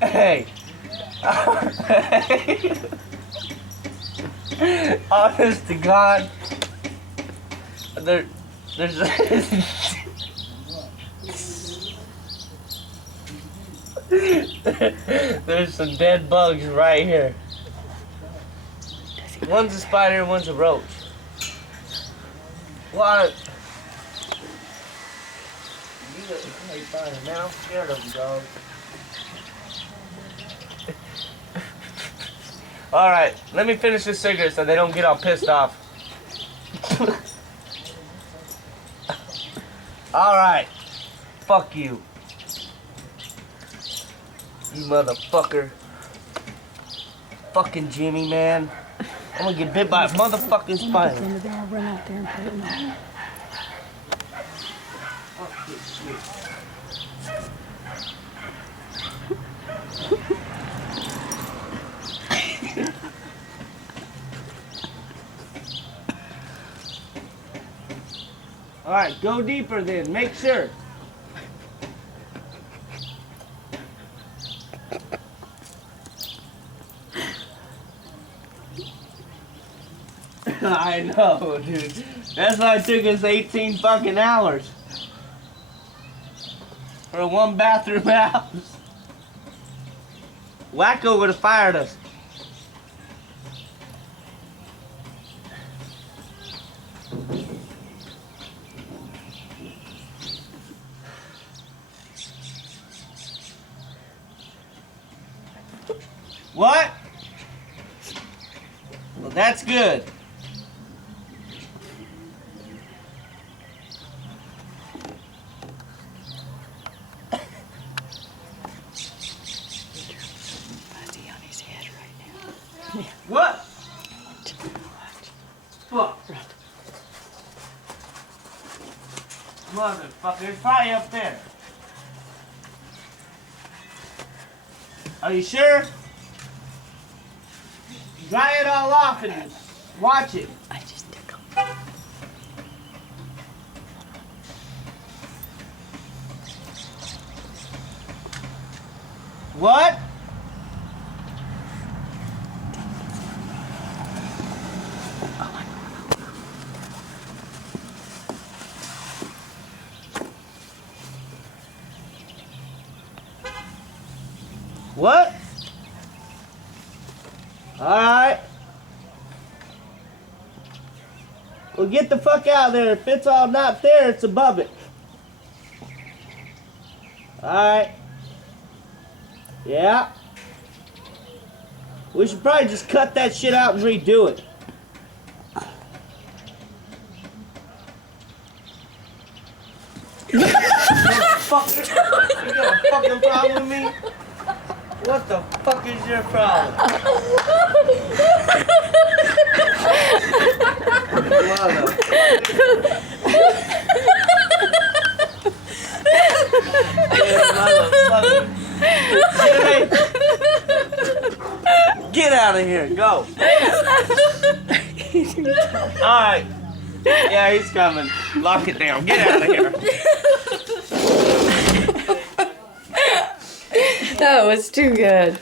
Hey. Honest to God, there's there's some dead bugs right here. One's a spider, one's a roach. What? Hey, fine, man, I'm scared of them, dog. Alright, let me finish this cigarette so they don't get all pissed off. Alright. Fuck you. You motherfucker. Fucking Jimmy, man. I'm gonna get bit by a motherfucking spider. I'll run out there and put it in there. Fuck this shit. Alright, go deeper then. Make sure. I know, dude. That's why it took us 18 fucking hours. For a one bathroom house. Wacko would have fired us. What? Well, that's good. Fuzzy on his head right now. What? Fuck. Motherfucker, it's probably up there. Are you sure? Dry it all off and watch it. I just tickled. What? What? Alright. Well, get the fuck out of there. If it's all not there, it's above it. Alright. Yeah. We should probably just cut that shit out and redo it. Motherfucker. You got a fucking problem with me? What the fuck is your problem? Get out of here, go. Alright. Yeah, he's coming. Lock it down. Get out of here. That was too good.